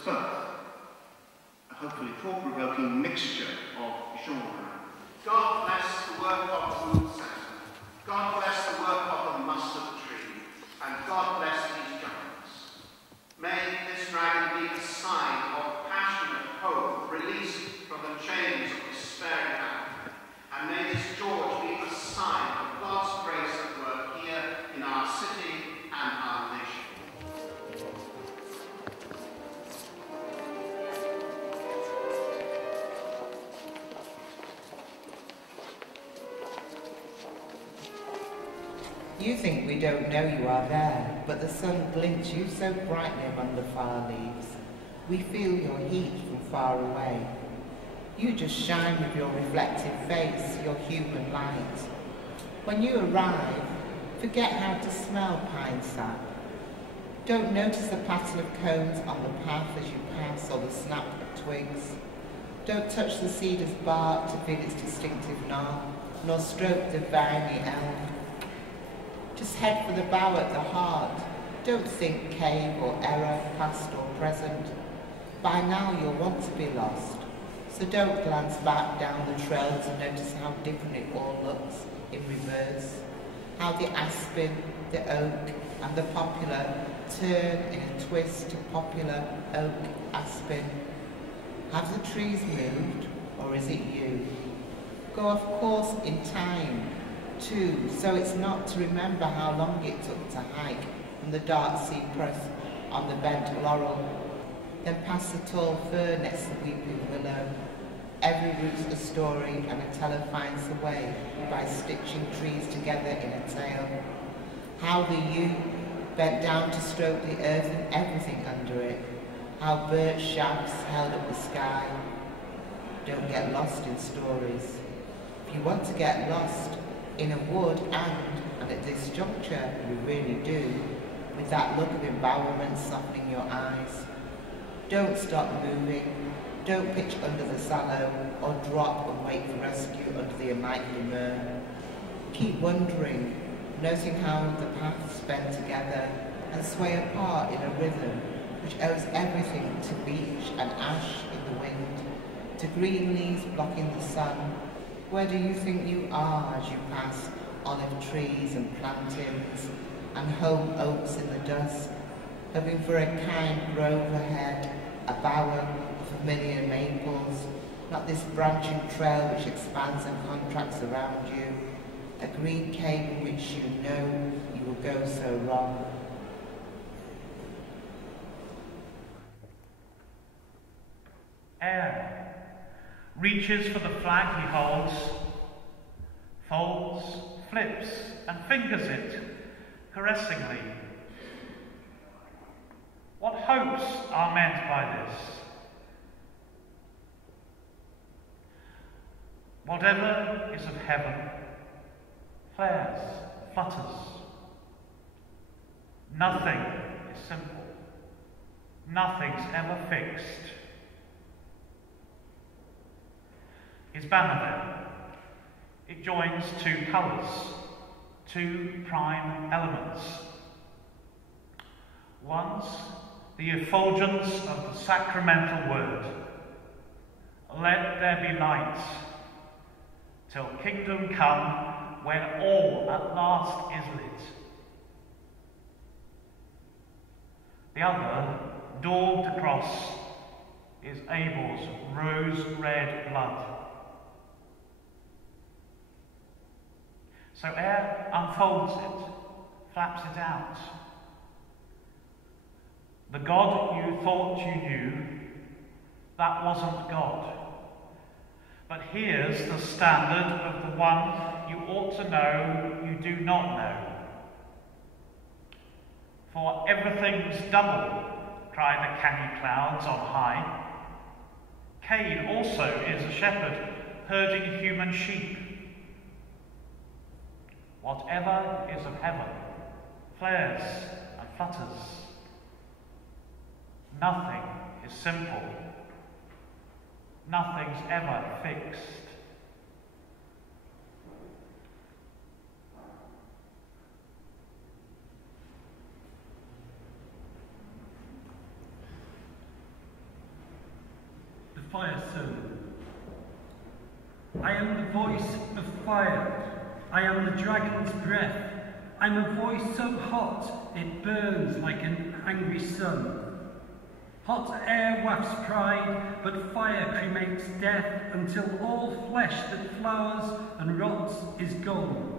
its birth. A hopefully thought-provoking mixture of genre. God bless the work of the root Saturn. God bless the work of the mustard tree. And God bless these giants. May this dragon be a sign of passionate hope, released from the chains of despairing life. And may this George be a sign of God's grace at work here in our city and our nation. You think we don't know you are there, but the sun glints you so brightly among the far leaves. We feel your heat from far away. You just shine with your reflective face, your human light. When you arrive, forget how to smell pine sap. Don't notice the pattern of cones on the path as you pass or the snap of twigs. Don't touch the cedar's bark to feel its distinctive gnaw, nor stroke the viney elm. Just head for the bow at the heart. Don't think cave or error, past or present. By now you'll want to be lost. So don't glance back down the trail to notice how different it all looks in reverse. How the aspen, the oak and the poplar turn in a twist to popular, oak, aspen. Have the trees moved, or is it you? Go off course in time, too, so it's not to remember how long it took to hike from the dark cypress on the bent laurel, then past the tall fir next to the weeping willow. Every root's a story, and a teller finds the way by stitching trees together in a tale. How the yew bent down to stroke the earth and everything under it. How birch shafts held up the sky. Don't get lost in stories. If you want to get lost in a wood and at this juncture you really do, with that look of embowerment softening your eyes, don't stop moving. Don't pitch under the sallow or drop and wait for rescue under the unlikely myrrh. Keep wondering, noting how the paths bend together and sway apart in a rhythm which owes everything to beech and ash in the wind, to green leaves blocking the sun. Where do you think you are as you pass olive trees and plantains and home oaks in the dusk, hoping for a kind grove ahead, a bower of familiar maples, not this branching trail which expands and contracts around you, a green cave in which you know you will go so wrong. Air reaches for the flag he holds, folds, flips, and fingers it caressingly. What hopes are meant by this? Whatever is of heaven flares, flutters. Nothing is simple. Nothing's ever fixed. His banner then, it joins two colours, two prime elements. One's the effulgence of the sacramental word. Let there be light, till kingdom come, when all at last is lit. The other, daubed across, is Abel's rose-red blood. So air unfolds it, flaps it out. The God you thought you knew, that wasn't God. But here's the standard of the one you ought to know you do not know. For everything's double, cry the canny clouds on high. Cain also is a shepherd, herding human sheep. Whatever is of heaven flares and flutters. Nothing is simple. Nothing's ever fixed. fire son. I am the voice of fire. I am the dragon's breath. I'm a voice so hot it burns like an angry sun. Hot air wafts pride, but fire cremates death until all flesh that flowers and rots is gone.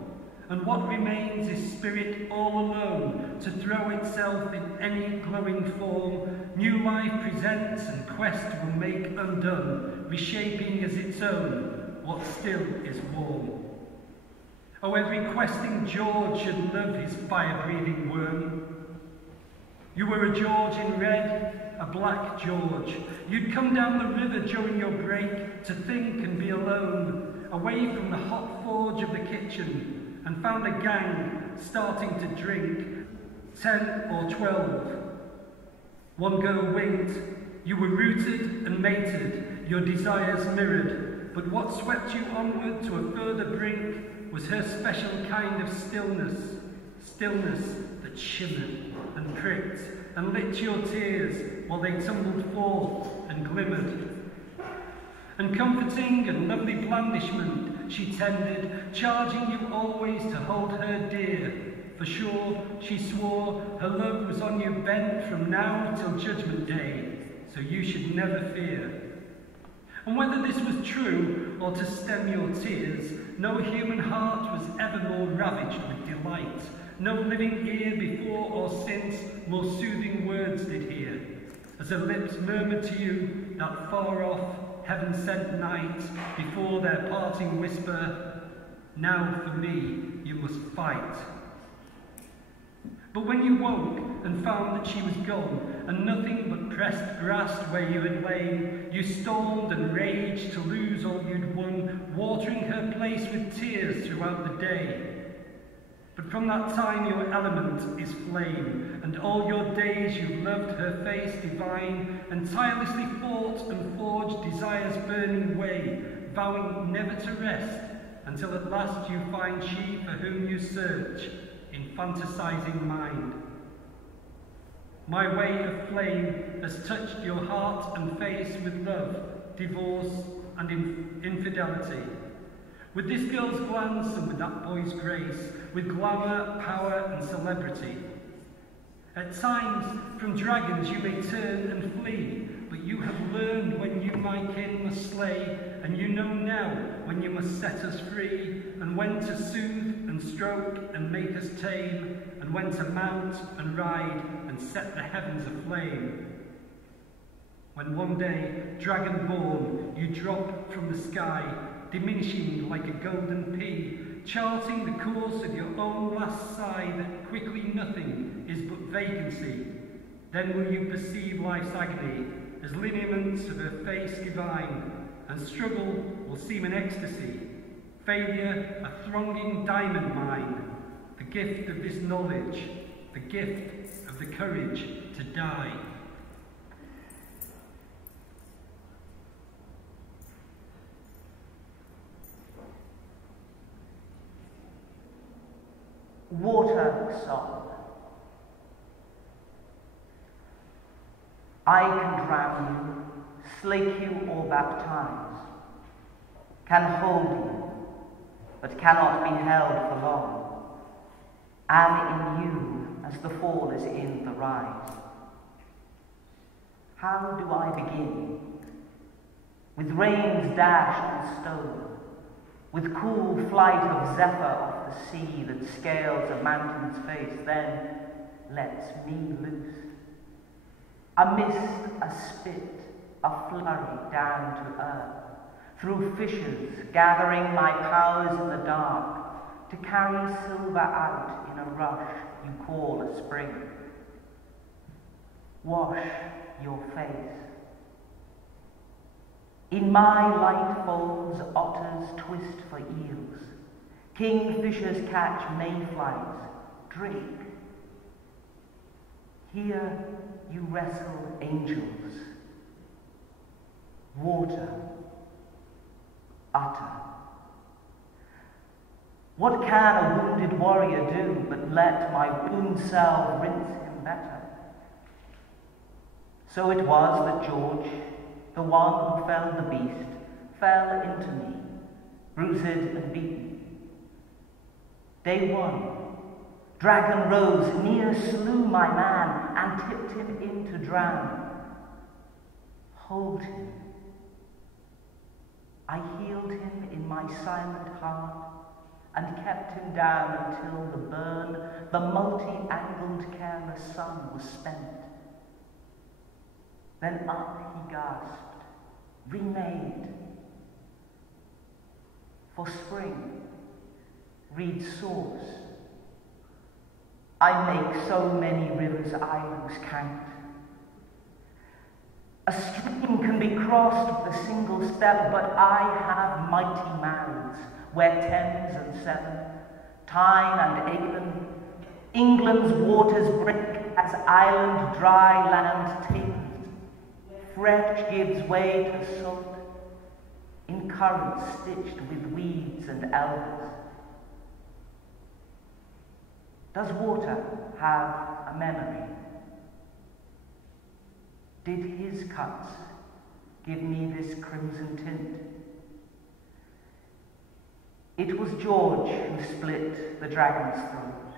And what remains is spirit all alone to throw itself in any glowing form. New life presents and quest will make undone, reshaping as its own what still is warm. Oh, every questing George should love his fire-breathing worm. You were a George in red, a black George. You'd come down the river during your break to think and be alone, away from the hot forge of the kitchen, and found a gang starting to drink, 10 or 12. One girl winked. You were rooted and mated, your desires mirrored, but what swept you onward to a further brink was her special kind of stillness, stillness that shimmered and pricked and lit your tears while they tumbled forth and glimmered. And comforting and lovely blandishment she tended, charging you always to hold her dear. For sure, she swore, her love was on you bent from now till judgment day, so you should never fear. And whether this was true or to stem your tears, no human heart was ever more ravaged with delight. No living ear before or since more soothing words did hear, as her lips murmured to you that far-off, heaven-sent night before their parting whisper, now for me you must fight. But when you woke and found that she was gone, and nothing but pressed grass where you had lain, you stormed and raged to lose all you'd won, watering her place with tears throughout the day. But from that time your element is flame, and all your days you loved her face divine, and tirelessly fought and forged desire's burning way, vowing never to rest, until at last you find she for whom you search, in fantasizing mind. My way of flame has touched your heart and face with love, divorce, and infidelity. With this girl's glance and with that boy's grace, with glamour, power, and celebrity. At times, from dragons you may turn and flee, but you have learned when you my kin must slay, and you know now when you must set us free, and when to soothe and stroke and make us tame, and when to mount and ride and set the heavens aflame. When one day, dragon-born, you drop from the sky, diminishing like a golden pea, charting the course of your own last sigh that quickly nothing is but vacancy, then will you perceive life's agony as lineaments of her face divine, and struggle will seem an ecstasy, failure a thronging diamond mine, the gift of this knowledge, the gift of the courage to die. Water song. I can drown you, slake you or baptize, can hold you, but cannot be held for long, am in you as the fall is in the rise. How do I begin? With rains dashed and stone, with cool flight of zephyr off the sea that scales a mountain's face, then lets me loose. A mist, a spit, a flurry down to earth, through fissures, gathering my powers in the dark, to carry silver out in a rush you call a spring. Wash your face. In my light folds, otters twist for eels. Kingfishers catch mayflies. Drink. Here you wrestle angels. Water. Utter. What can a wounded warrior do but let my wound salve rinse him better? So it was that George, the one who felled the beast, fell into me, bruised and beaten. Day 1, dragon rose, near slew my man, and tipped him in to drown. Hold him. I healed him in my silent heart, and kept him down until the burn, the multi-angled careless sun was spent. Then up he gasped, remade. For spring, read source. I make so many rivers I lose count. A stream can be crossed with a single step, but I have mighty mouths where Thames and Severn, Tyne and Avon, England's waters break as island dry land tapers. Fretch gives way to salt, in currents stitched with weeds and elvers. Does water have a memory? Did his cuts give me this crimson tint? It was George who split the dragon's throat,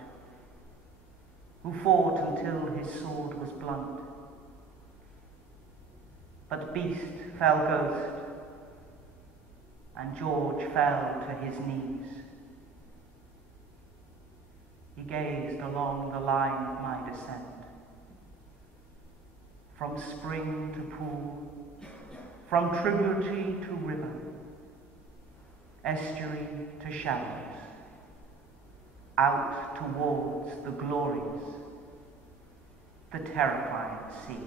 who fought until his sword was blunt. But beast fell ghost, and George fell to his knees. He gazed along the line of my descent, from spring to pool, from tributary to river, estuary to shallows, out towards the glories, the terrified sea.